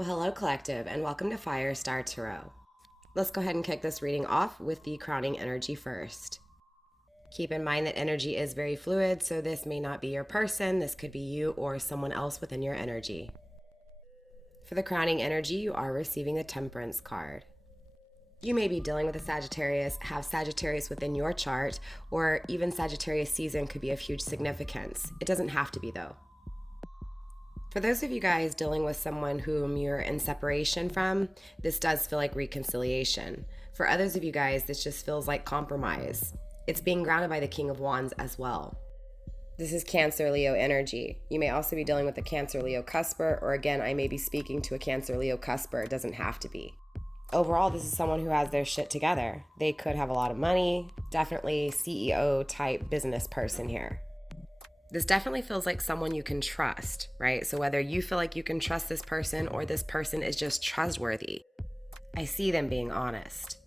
Well, hello, collective, and welcome to Firestarpassion Tarot. Let's go ahead and kick this reading off with the crowning energy first. Keep in mind that energy is very fluid, so this may not be your person. This could be you or someone else within your energy. For the crowning energy, you are receiving the Temperance card. You may be dealing with a Sagittarius, have Sagittarius within your chart, or even Sagittarius season could be of huge significance. It doesn't have to be, though. For those of you guys dealing with someone whom you're in separation from, this does feel like reconciliation. For others of you guys, this just feels like compromise. It's being grounded by the King of Wands as well. This is Cancer Leo energy. You may also be dealing with a Cancer Leo cusper, or again, I may be speaking to a Cancer Leo cusper. It doesn't have to be. Overall, this is someone who has their shit together. They could have a lot of money, definitely CEO type business person here. This definitely feels like someone you can trust, right? So whether you feel like you can trust this person or this person is just trustworthy, I see them being honest.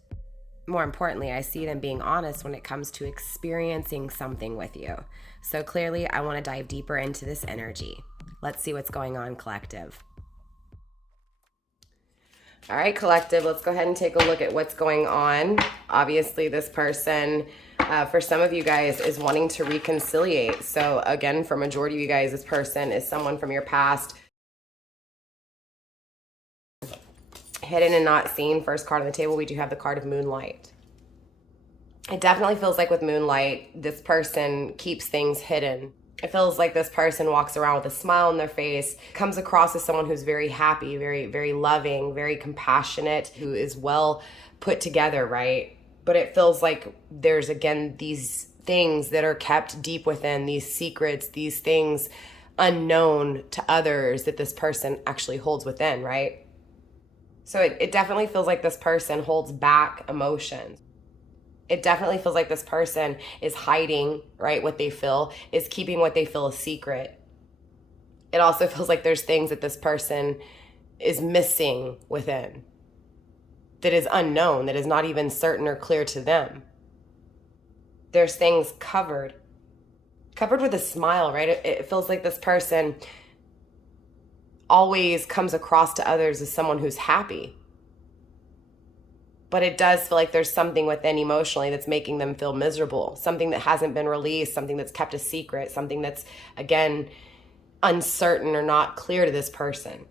More importantly, I see them being honest when it comes to experiencing something with you. So clearly, I want to dive deeper into this energy. Let's see what's going on, collective. All right, collective, let's go ahead and take a look at what's going on. Obviously, this person, for some of you guys, is wanting to reconciliate. So again, for majority of you guys, this person is someone from your past. Hidden and not seen. First card on the table, we do have the card of Moonlight. It definitely feels like with Moonlight, this person keeps things hidden. It feels like this person walks around with a smile on their face, comes across as someone who's very happy, very, very loving, very compassionate, who is well put together, right? But it feels like there's, again, these things that are kept deep within, these secrets, these things unknown to others that this person actually holds within, right? So it definitely feels like this person holds back emotions. It definitely feels like this person is hiding, right, what they feel, is keeping what they feel a secret. It also feels like there's things that this person is missing within, that is unknown, that is not even certain or clear to them. There's things covered with a smile, right? It feels like this person always comes across to others as someone who's happy. But it does feel like there's something within emotionally that's making them feel miserable, something that hasn't been released, something that's kept a secret, something that's, again, uncertain or not clear to this person.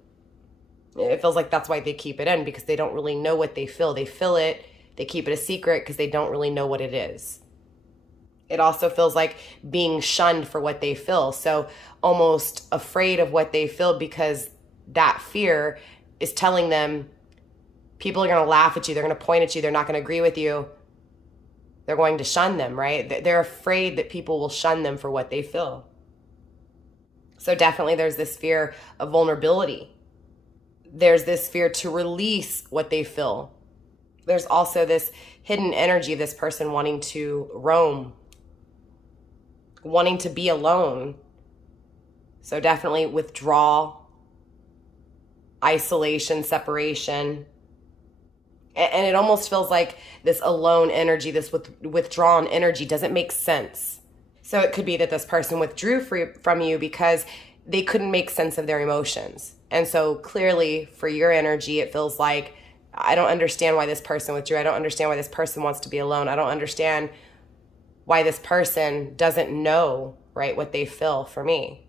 It feels like that's why they keep it in, because they don't really know what they feel. They feel it, they keep it a secret because they don't really know what it is. It also feels like being shunned for what they feel. So almost afraid of what they feel because that fear is telling them people are going to laugh at you. They're going to point at you. They're not going to agree with you. They're going to shun them, right? They're afraid that people will shun them for what they feel. So definitely there's this fear of vulnerability. There's this fear to release what they feel. There's also this hidden energy of this person wanting to roam, wanting to be alone. So definitely withdrawal, isolation, separation. And it almost feels like this alone energy, this withdrawn energy doesn't make sense. So it could be that this person withdrew from you because they couldn't make sense of their emotions. And so clearly for your energy, it feels like, I don't understand why this person withdrew. I don't understand why this person wants to be alone. I don't understand why this person doesn't know, right, what they feel for me.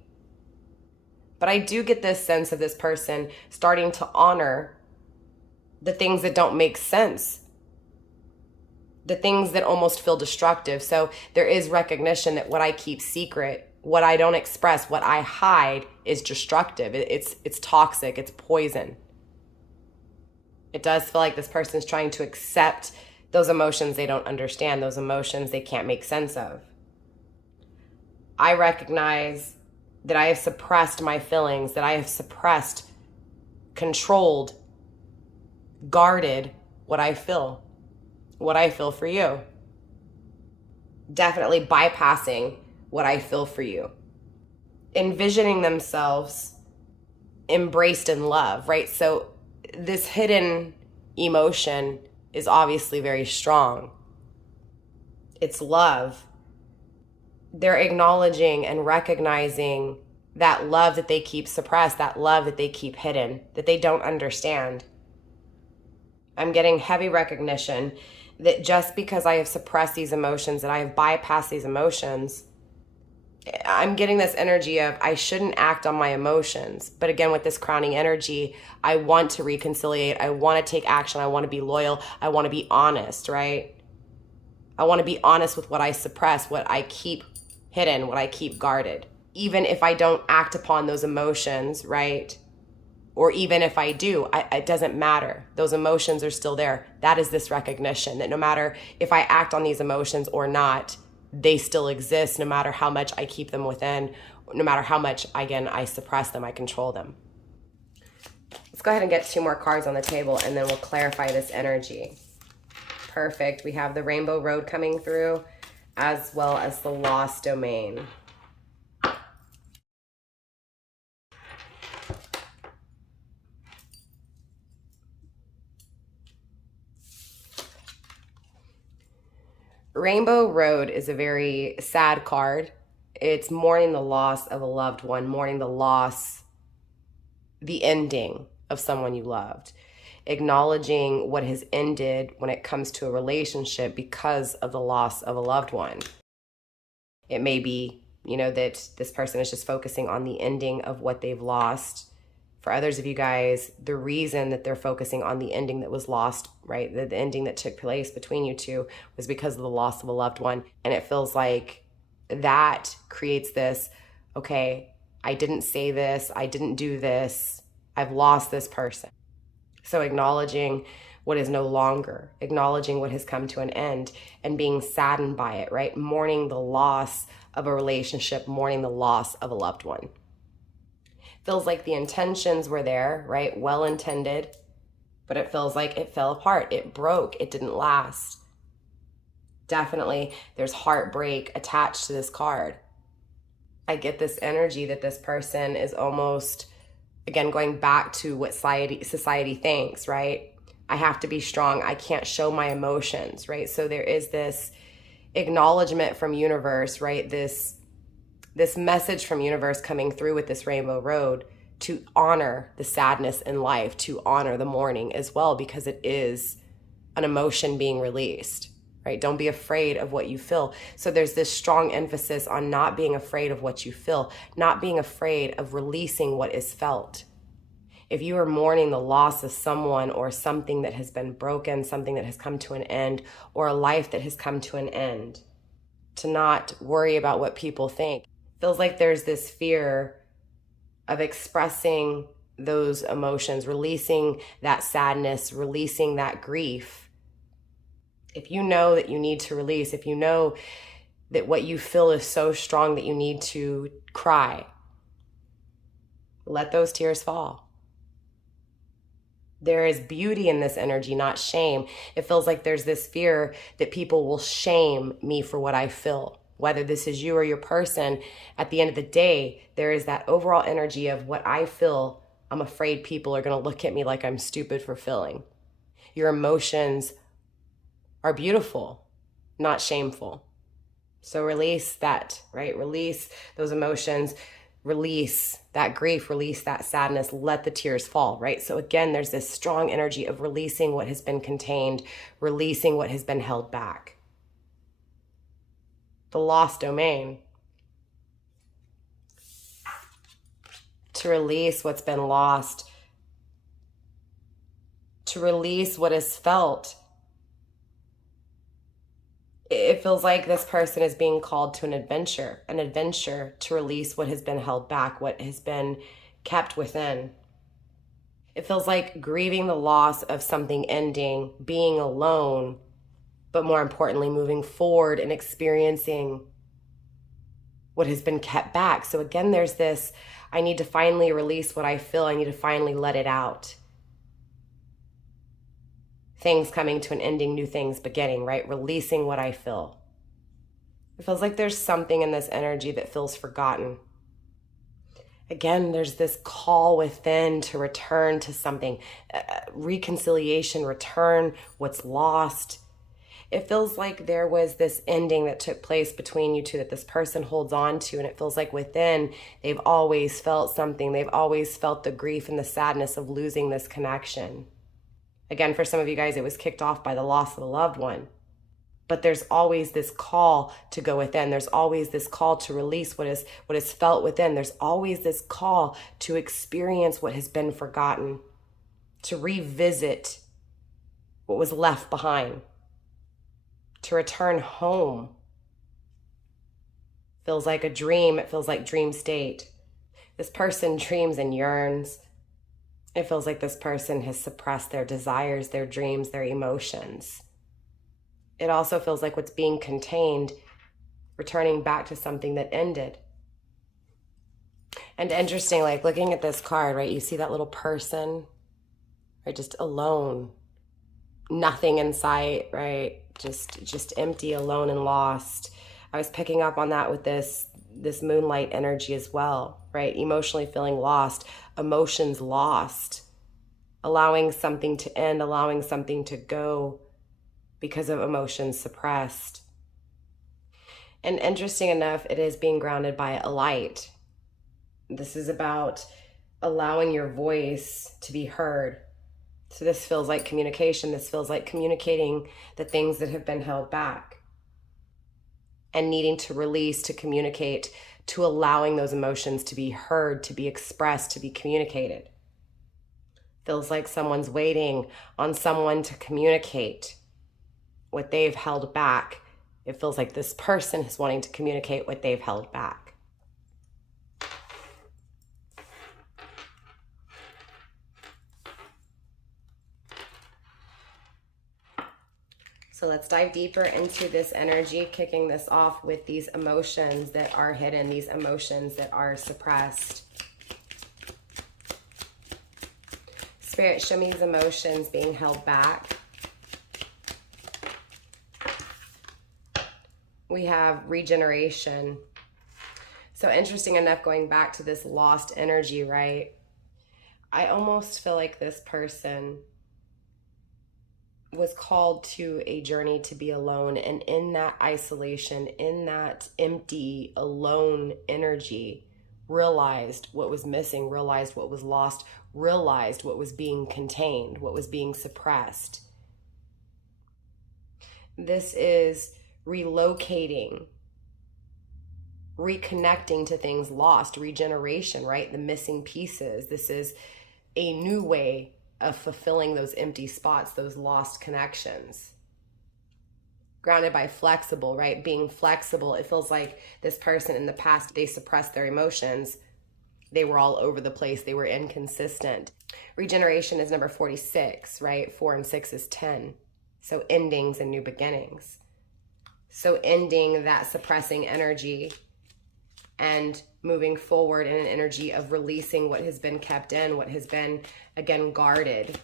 But I do get this sense of this person starting to honor the things that don't make sense, the things that almost feel destructive. So there is recognition that what I keep secret, what I don't express, what I hide is destructive. It's toxic, it's poison. It does feel like this person is trying to accept those emotions they don't understand, those emotions they can't make sense of. I recognize that I have suppressed my feelings, that I have suppressed, controlled, guarded what I feel for you. Definitely bypassing what I feel for you. Envisioning themselves embraced in love, right? So this hidden emotion is obviously very strong. It's love. They're acknowledging and recognizing that love that they keep suppressed, that love that they keep hidden, that they don't understand. I'm getting heavy recognition that just because I have suppressed these emotions, that I have bypassed these emotions, I'm getting this energy of I shouldn't act on my emotions. But again, with this crowning energy, I want to reconciliate. I want to take action. I want to be loyal. I want to be honest, right? I want to be honest with what I suppress, what I keep hidden, what I keep guarded. Even if I don't act upon those emotions, right? Or even if I do, it doesn't matter. Those emotions are still there. That is this recognition that no matter if I act on these emotions or not, they still exist no matter how much I keep them within, no matter how much, again, I suppress them, I control them. Let's go ahead and get 2 more cards on the table and then we'll clarify this energy. Perfect. We have the Rainbow Road coming through as well as the Lost Domain. Rainbow Road is a very sad card. It's mourning the loss of a loved one, mourning the loss, the ending of someone you loved, acknowledging what has ended when it comes to a relationship because of the loss of a loved one. It may be, that this person is just focusing on the ending of what they've lost. For others of you guys, the reason that they're focusing on the ending that was lost, right, the ending that took place between you two was because of the loss of a loved one. And it feels like that creates this, okay, I didn't say this, I didn't do this, I've lost this person. So acknowledging what is no longer, acknowledging what has come to an end and being saddened by it, right? Mourning the loss of a relationship, mourning the loss of a loved one. Feels like the intentions were there, right? Well intended, but it feels like it fell apart. It broke. It didn't last. Definitely there's heartbreak attached to this card. I get this energy that this person is almost, again, going back to what society thinks, right? I have to be strong. I can't show my emotions, right? So there is this acknowledgement from universe, right? This message from universe coming through with this Rainbow Road to honor the sadness in life, to honor the mourning as well, because it is an emotion being released, right? Don't be afraid of what you feel. So there's this strong emphasis on not being afraid of what you feel, not being afraid of releasing what is felt. If you are mourning the loss of someone or something that has been broken, something that has come to an end, or a life that has come to an end, to not worry about what people think. Feels like there's this fear of expressing those emotions, releasing that sadness, releasing that grief. If you know that you need to release, if you know that what you feel is so strong that you need to cry, let those tears fall. There is beauty in this energy, not shame. It feels like there's this fear that people will shame me for what I feel. Whether this is you or your person, at the end of the day, there is that overall energy of what I feel. I'm afraid people are going to look at me like I'm stupid for feeling. Your emotions are beautiful, not shameful. So release that, right? Release those emotions, release that grief, release that sadness, let the tears fall, right? So again, there's this strong energy of releasing what has been contained, releasing what has been held back. The Lost Domain. To release what's been lost, to release what is felt. It feels like this person is being called to an adventure to release what has been held back, what has been kept within. It feels like grieving the loss of something ending, being alone, but more importantly, moving forward and experiencing what has been kept back. So again, there's this, I need to finally release what I feel. I need to finally let it out. Things coming to an ending, new things beginning, right? Releasing what I feel. It feels like there's something in this energy that feels forgotten. Again, there's this call within to return to something, reconciliation, return what's lost. It feels like there was this ending that took place between you two that this person holds on to, and it feels like within they've always felt something. They've always felt the grief and the sadness of losing this connection. Again, for some of you guys, it was kicked off by the loss of a loved one. But there's always this call to go within. There's always this call to release what is felt within. There's always this call to experience what has been forgotten, to revisit what was left behind, to return home. Feels like a dream. It feels like dream state. This person dreams and yearns. It feels like this person has suppressed their desires, their dreams, their emotions. It also feels like what's being contained, returning back to something that ended. And interesting, like looking at this card, right? You see that little person, right? Just alone, nothing in sight, right? Just empty, alone, and lost. I was picking up on that with this moonlight energy as well, right? Emotionally feeling lost, emotions lost, allowing something to end, allowing something to go because of emotions suppressed. And interesting enough, it is being grounded by a light. This is about allowing your voice to be heard. So this feels like communication. This feels like communicating the things that have been held back and needing to release, to communicate, to allowing those emotions to be heard, to be expressed, to be communicated. Feels like someone's waiting on someone to communicate what they've held back. It feels like this person is wanting to communicate what they've held back. So let's dive deeper into this energy, kicking this off with these emotions that are hidden, these emotions that are suppressed. Spirit, show me these emotions being held back. We have regeneration. So interesting enough, going back to this lost energy, right? I almost feel like this person was called to a journey to be alone. And in that isolation, in that empty, alone energy, realized what was missing, realized what was lost, realized what was being contained, what was being suppressed. This is relocating, reconnecting to things lost, regeneration, right? The missing pieces. This is a new way of fulfilling those empty spots, those lost connections. Grounded by flexible, right? Being flexible. It feels like this person in the past, they suppressed their emotions. They were all over the place. They were inconsistent. Regeneration is number 46, right? 4 and 6 is 10. So endings and new beginnings. So ending that suppressing energy and moving forward in an energy of releasing what has been kept in, what has been, again, guarded.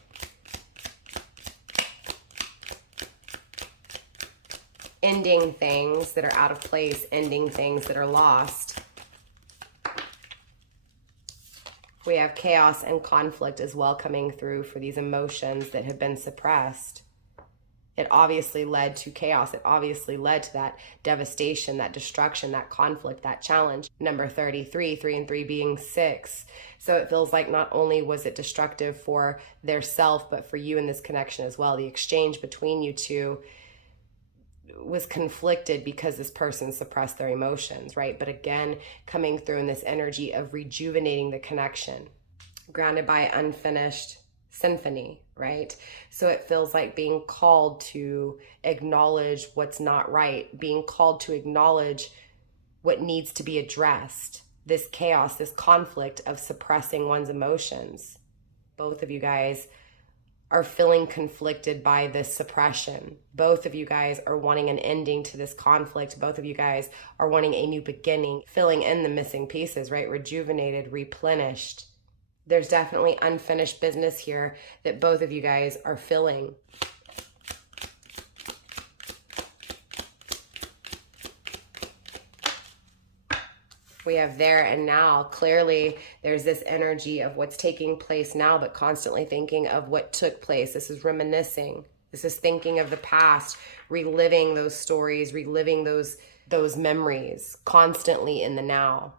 Ending things that are out of place, ending things that are lost. We have chaos and conflict as well coming through for these emotions that have been suppressed. It obviously led to chaos. It obviously led to that devastation, that destruction, that conflict, that challenge. Number 33, 3 and 3 being 6. So it feels like not only was it destructive for their self, but for you in this connection as well. The exchange between you two was conflicted because this person suppressed their emotions, right? But again, coming through in this energy of rejuvenating the connection, grounded by unfinished symphony, right? So it feels like being called to acknowledge what's not right, being called to acknowledge what needs to be addressed, this chaos, this conflict of suppressing one's emotions. Both of you guys are feeling conflicted by this suppression. Both of you guys are wanting an ending to this conflict. Both of you guys are wanting a new beginning, filling in the missing pieces, right? Rejuvenated, replenished. There's definitely unfinished business here that both of you guys are filling. We have there and now. Clearly, there's this energy of what's taking place now, but constantly thinking of what took place. This is reminiscing. This is thinking of the past, reliving those stories, reliving those memories constantly in the now.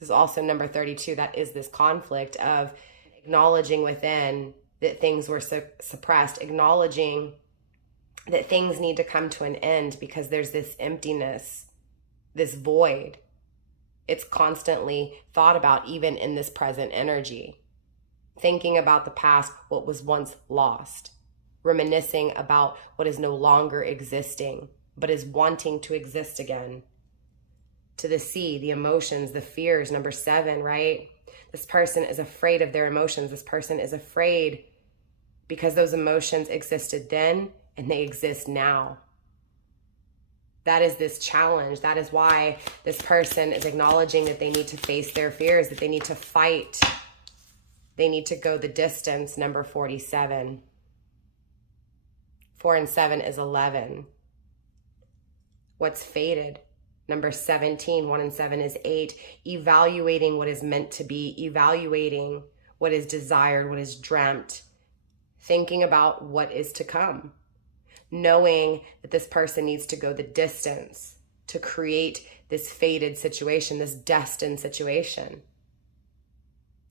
This is also number 32. That is this conflict of acknowledging within that things were suppressed, acknowledging that things need to come to an end because there's this emptiness, this void. It's constantly thought about even in this present energy. Thinking about the past, what was once lost. Reminiscing about what is no longer existing, but is wanting to exist again. To the C, the emotions, the fears, number 7, right? This person is afraid of their emotions. This person is afraid because those emotions existed then and they exist now. That is this challenge. That is why this person is acknowledging that they need to face their fears, that they need to fight. They need to go the distance, number 47. 4 and 7 is 11. What's fated? Number 17, 1 and 7 is 8. Evaluating what is meant to be, evaluating what is desired, what is dreamt, thinking about what is to come, knowing that this person needs to go the distance to create this fated situation, this destined situation.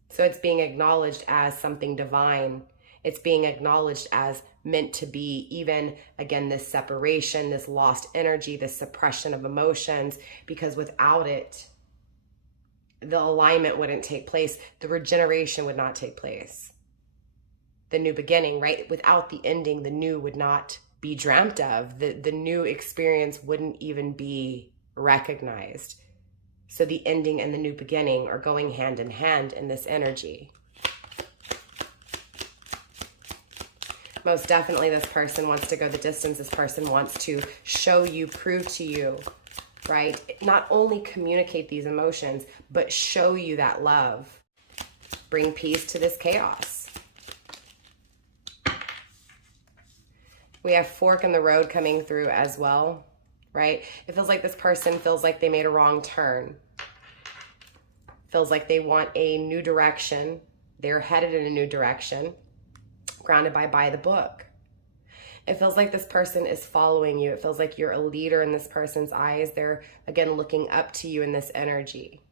So it's being acknowledged as something divine. It's being acknowledged as meant to be, even, again, this separation, this lost energy, this suppression of emotions, because without it, the alignment wouldn't take place. The regeneration would not take place. The new beginning, right? Without the ending, the new would not be dreamt of. The new experience wouldn't even be recognized. So the ending and the new beginning are going hand in hand in this energy. Most definitely this person wants to go the distance. This person wants to show you, prove to you, right? Not only communicate these emotions, but show you that love. Bring peace to this chaos. We have fork in the road coming through as well, right? It feels like this person feels like they made a wrong turn. Feels like they want a new direction. They're headed in a new direction. Grounded by the book. It feels like this person is following you. It feels like you're a leader in this person's eyes. They're, again, looking up to you in this energy.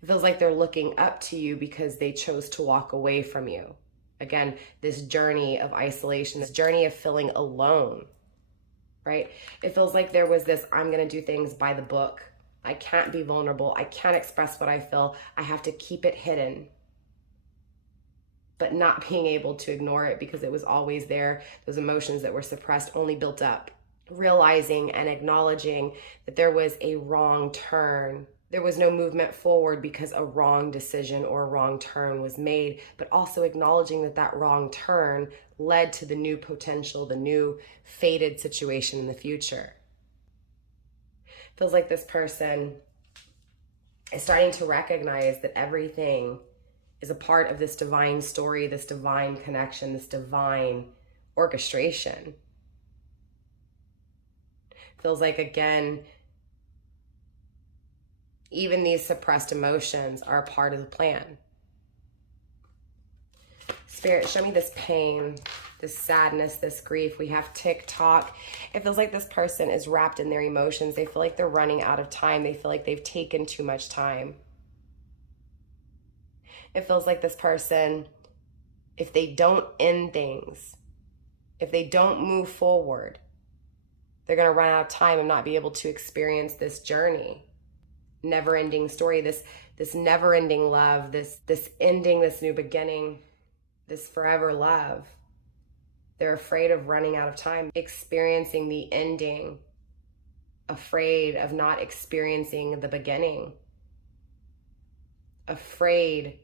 It feels like they're looking up to you because they chose to walk away from you. Again, this journey of isolation, this journey of feeling alone, right? It feels like there was this, I'm going to do things by the book. I can't be vulnerable. I can't express what I feel. I have to keep it hidden. But not being able to ignore it because it was always there. Those emotions that were suppressed only built up. Realizing and acknowledging that there was a wrong turn. There was no movement forward because a wrong decision or a wrong turn was made, but also acknowledging that that wrong turn led to the new potential, the new fated situation in the future. Feels like this person is starting to recognize that everything is a part of this divine story, this divine connection, this divine orchestration. Feels like, again, even these suppressed emotions are a part of the plan. Spirit, show me this pain, this sadness, this grief. We have TikTok. It feels like this person is wrapped in their emotions. They feel like they're running out of time. They feel like they've taken too much time. It feels like this person, if they don't end things, if they don't move forward, they're going to run out of time and not be able to experience this journey. Never-ending story, this never-ending love, this ending, this new beginning, this forever love. They're afraid of running out of time, experiencing the ending, afraid of not experiencing the beginning, afraid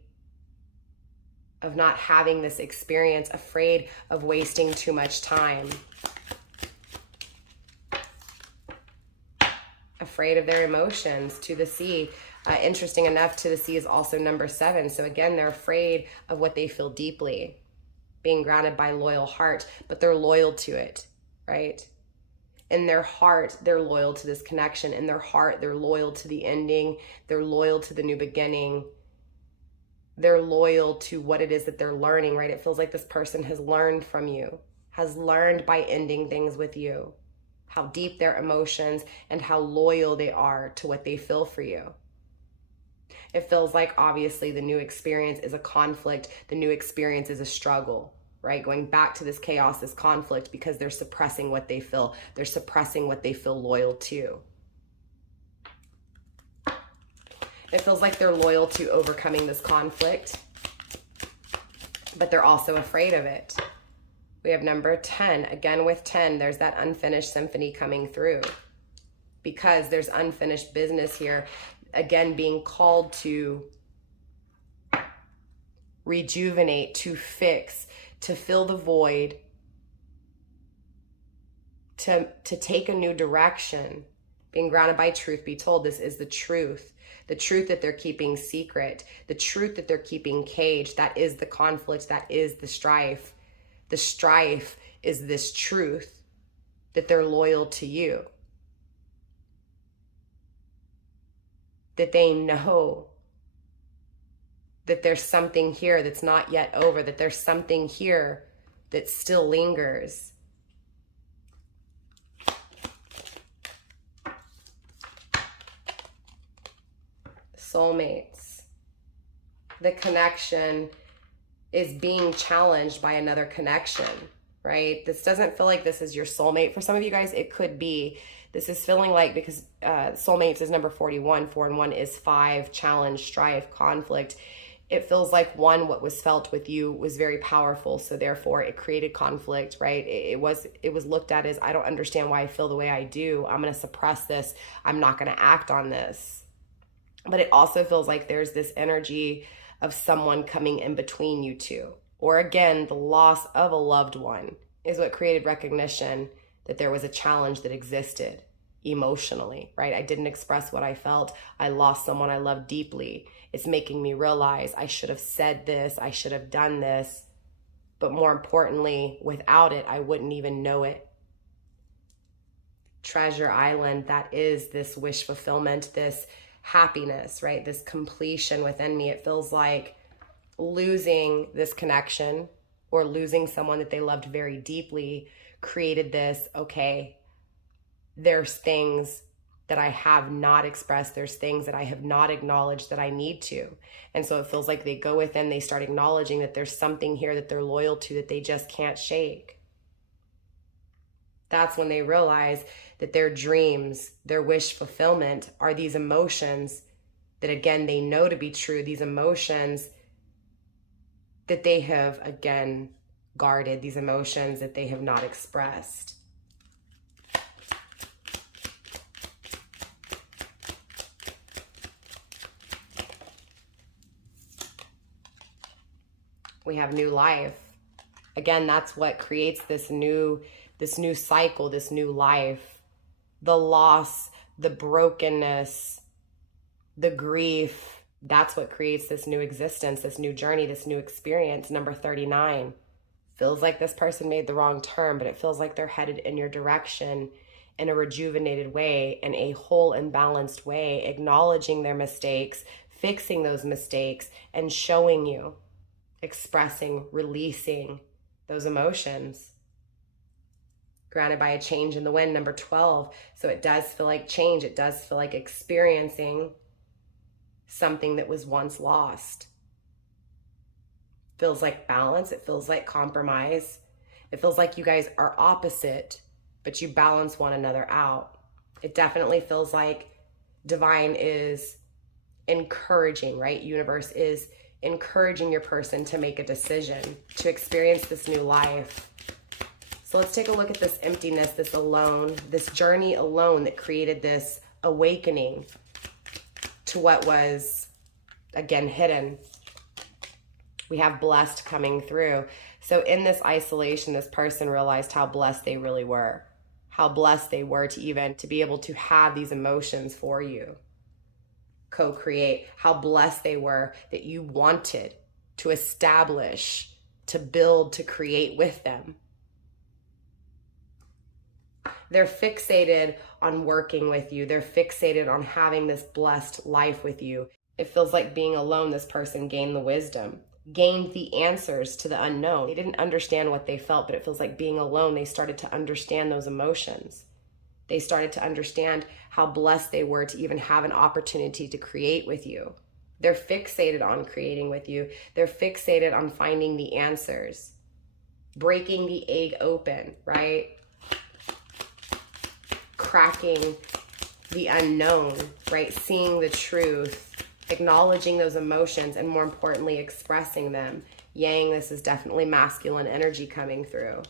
of not having this experience, afraid of wasting too much time, afraid of their emotions. To the sea, interesting enough, to the sea is also number 7. So again, they're afraid of what they feel deeply, being grounded by loyal heart, but they're loyal to it, right? In their heart, they're loyal to this connection. In their heart, they're loyal to the ending. They're loyal to the new beginning. They're loyal to what it is that they're learning, right? It feels like this person has learned from you has learned by ending things with you how deep their emotions and how loyal they are to what they feel for you. It feels like obviously the new experience is a conflict, the new experience is a struggle, right? Going back to this chaos, this conflict, because they're suppressing what they feel. They're suppressing what they feel loyal to. It feels like they're loyal to overcoming this conflict, but they're also afraid of it. We have number 10. Again, with 10, there's that unfinished symphony coming through because there's unfinished business here. Again, being called to rejuvenate, to fix, to fill the void, to take a new direction. Being grounded by truth, be told this is the truth that they're keeping secret, the truth that they're keeping caged. That is the conflict, that is the strife. The strife is this truth that they're loyal to you, that they know that there's something here that's not yet over, that there's something here that still lingers. Soulmates. The connection is being challenged by another connection, right? This doesn't feel like this is your soulmate. For some of you guys, it could be. This is feeling like, because soulmates is number 41, 4 and 1 is 5, challenge, strife, conflict. It feels like what was felt with you was very powerful, so therefore it created conflict, right? It was looked at as, I don't understand why I feel the way I do. I'm going to suppress this. I'm not going to act on this. But it also feels like there's this energy of someone coming in between you two. Or again, the loss of a loved one is what created recognition that there was a challenge that existed emotionally, right? I didn't express what I felt. I lost someone I loved deeply. It's making me realize I should have said this, I should have done this. But more importantly, without it, I wouldn't even know it. Treasure Island, that is this wish fulfillment, this happiness, right? This completion within me. It feels like losing this connection or losing someone that they loved very deeply created this, okay, there's things that I have not expressed. There's things that I have not acknowledged that I need to. And so it feels like they go within, they start acknowledging that there's something here that they're loyal to that they just can't shake. That's when they realize that their dreams, their wish fulfillment are these emotions that, again, they know to be true, these emotions that they have, again, guarded, these emotions that they have not expressed. We have new life. Again, that's what creates this new cycle, this new life. The loss, the brokenness, the grief, that's what creates this new existence, this new journey, this new experience. Number 39. Feels like this person made the wrong turn, but it feels like they're headed in your direction in a rejuvenated way, in a whole and balanced way, acknowledging their mistakes, fixing those mistakes, and showing you, expressing, releasing those emotions. Granted by a change in the wind, number 12. So it does feel like change. It does feel like experiencing something that was once lost. Feels like balance. It feels like compromise. It feels like you guys are opposite, but you balance one another out. It definitely feels like divine is encouraging, right? Universe is encouraging your person to make a decision, to experience this new life. So let's take a look at this emptiness, this alone, this journey alone that created this awakening to what was, again, hidden. We have blessed coming through. So in this isolation, this person realized how blessed they really were, how blessed they were to be able to have these emotions for you, co-create, how blessed they were that you wanted to establish, to build, to create with them. They're fixated on working with you. They're fixated on having this blessed life with you. It feels like being alone, this person gained the wisdom. gained the answers to the unknown. They didn't understand what they felt, but it feels like being alone, they started to understand those emotions. They started to understand how blessed they were to even have an opportunity to create with you. They're fixated on creating with you. They're fixated on finding the answers, breaking the egg open, right? Cracking the unknown, right? Seeing the truth, acknowledging those emotions, and more importantly, expressing them. Yang, this is definitely masculine energy coming through.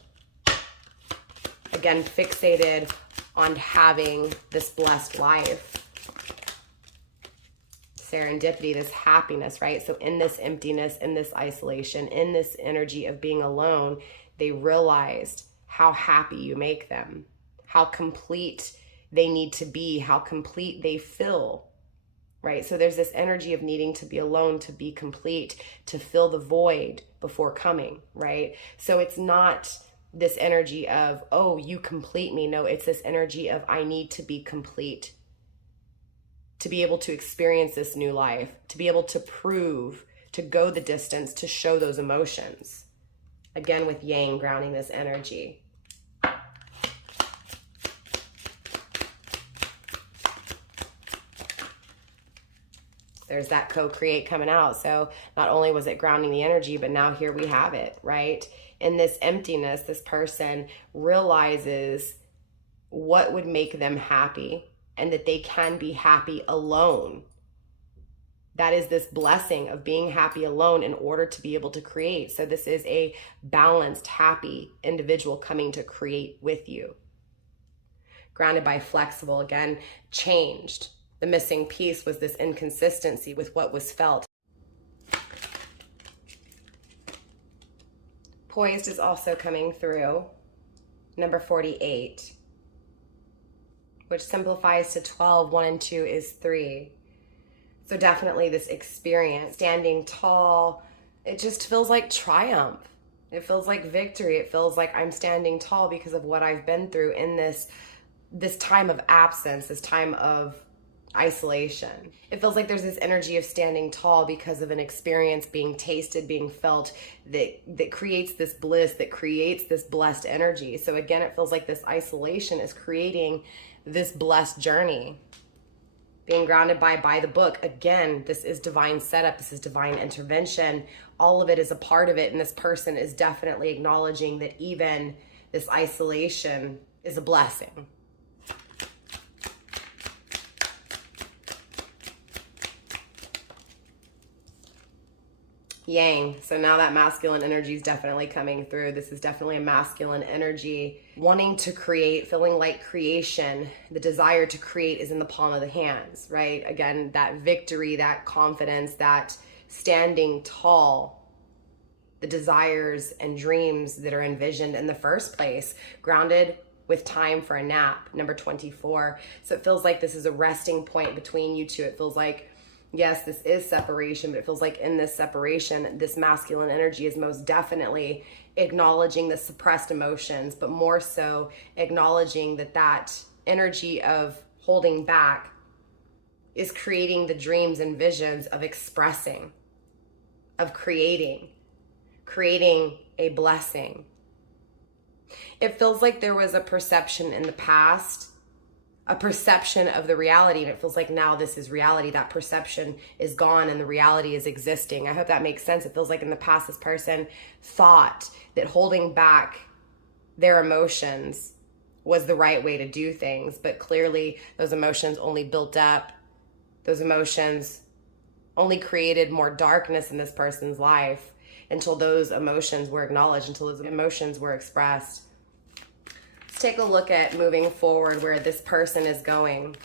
Again, fixated on having this blessed life. Serendipity, this happiness, right? So in this emptiness, in this isolation, in this energy of being alone, they realized how happy you make them, how complete they need to be, how complete they feel, right? So there's this energy of needing to be alone, to be complete, to fill the void before coming, right? So it's not this energy of, oh, you complete me. No, it's this energy of, I need to be complete to be able to experience this new life, to be able to prove, to go the distance, to show those emotions. Again, with Yang grounding this energy. There's that co-create coming out. So not only was it grounding the energy, but now here we have it, right? In this emptiness, this person realizes what would make them happy and that they can be happy alone. That is this blessing of being happy alone in order to be able to create. So this is a balanced, happy individual coming to create with you. Grounded by flexible, again, changed. The missing piece was this inconsistency with what was felt. Poised is also coming through, number 48, which simplifies to 12, 1 and 2 is 3. So definitely this experience, standing tall, it just feels like triumph. It feels like victory. It feels like I'm standing tall because of what I've been through in this time of absence, this time of isolation. It feels like there's this energy of standing tall because of an experience being tasted, being felt, that creates this bliss, that creates this blessed energy. So again, it feels like this isolation is creating this blessed journey. Being grounded by the book. Again, this is divine setup. This is divine intervention. All of it is a part of it. And this person is definitely acknowledging that even this isolation is a blessing. Yang. So now that masculine energy is definitely coming through. This is definitely a masculine energy. Wanting to create, feeling like creation, the desire to create is in the palm of the hands, right? Again, that victory, that confidence, that standing tall, the desires and dreams that are envisioned in the first place, grounded with time for a nap, number 24. So it feels like this is a resting point between you two. It feels like, yes, this is separation, but it feels like in this separation, this masculine energy is most definitely acknowledging the suppressed emotions, but more so acknowledging that energy of holding back is creating the dreams and visions of expressing, of creating a blessing. It feels like there was a perception in the past, a perception of the reality, and it feels like now this is reality. That perception is gone and the reality is existing. I hope that makes sense. It feels like in the past this person thought that holding back their emotions was the right way to do things, but clearly those emotions only built up. Those emotions only created more darkness in this person's life until those emotions were acknowledged, until those emotions were expressed. Take a look at moving forward where this person is going.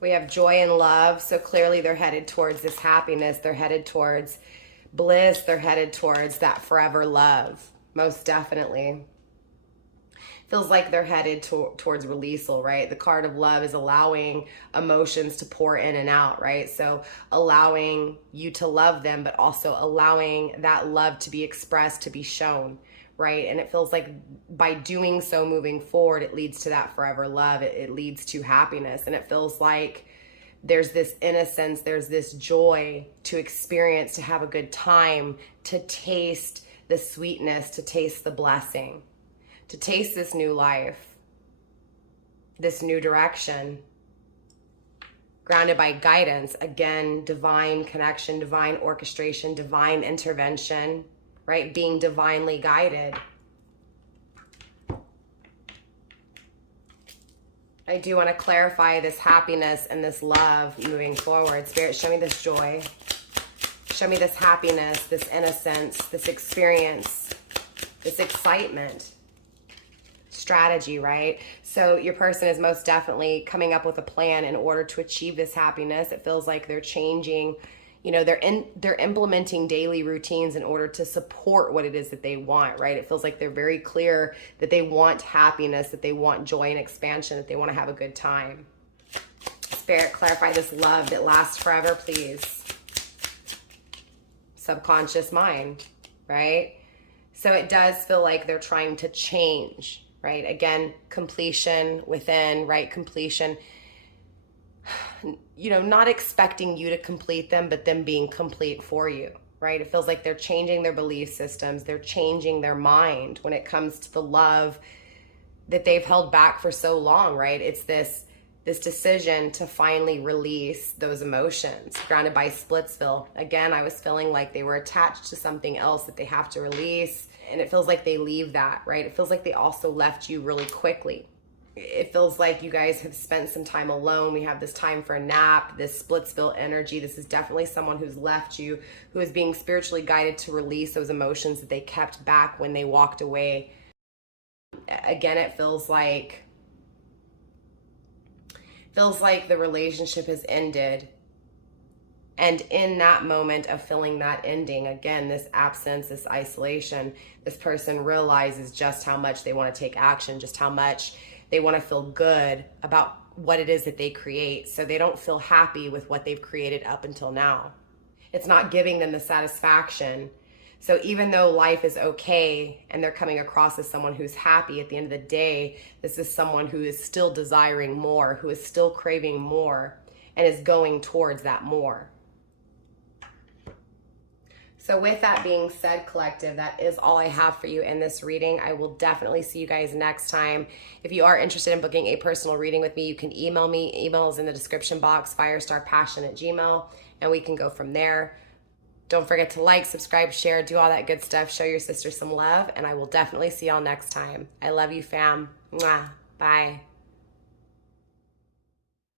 We have joy and love. So clearly they're headed towards this happiness. They're headed towards bliss. They're headed towards that forever love. Most definitely. Feels like they're headed towards releasal, right? The card of love is allowing emotions to pour in and out, right? So allowing you to love them, but also allowing that love to be expressed, to be shown, right? And it feels like by doing so, moving forward, it leads to that forever love. It leads to happiness. And it feels like there's this innocence, there's this joy to experience, to have a good time, to taste the sweetness, to taste the blessing, to taste this new life, this new direction, grounded by guidance. Again, divine connection, divine orchestration, divine intervention, right? Being divinely guided. I do want to clarify this happiness and this love moving forward. Spirit, show me this joy. Show me this happiness, this innocence, this experience, this excitement. Strategy, right? So your person is most definitely coming up with a plan in order to achieve this happiness. It feels like they're changing, you know, they're implementing daily routines in order to support what it is that they want, right? It feels like they're very clear that they want happiness, that they want joy and expansion, that they want to have a good time. Spirit, clarify this love that lasts forever, please. Subconscious mind, right? So it does feel like they're trying to change, right? Again, completion within, right? Completion, you know, not expecting you to complete them, but them being complete for you, right? It feels like they're changing their belief systems. They're changing their mind when it comes to the love that they've held back for so long, right? It's this decision to finally release those emotions, grounded by Splitsville. Again, I was feeling like they were attached to something else that they have to release, and it feels like they leave that, right? It feels like they also left you really quickly. It feels like you guys have spent some time alone. We have this time for a nap, this Splitsville energy. This is definitely someone who's left you, who is being spiritually guided to release those emotions that they kept back when they walked away. Again, it feels like the relationship has ended. And in that moment of feeling that ending, again, this absence, this isolation, this person realizes just how much they want to take action, just how much they want to feel good about what it is that they create. So they don't feel happy with what they've created up until now. It's not giving them the satisfaction. So even though life is okay and they're coming across as someone who's happy, at the end of the day, this is someone who is still desiring more, who is still craving more, and is going towards that more. So with that being said, collective, that is all I have for you in this reading. I will definitely see you guys next time. If you are interested in booking a personal reading with me, you can email me. Email is in the description box, firestarpassion@gmail.com, and we can go from there. Don't forget to like, subscribe, share, do all that good stuff. Show your sister some love, and I will definitely see y'all next time. I love you, fam. Mwah. Bye.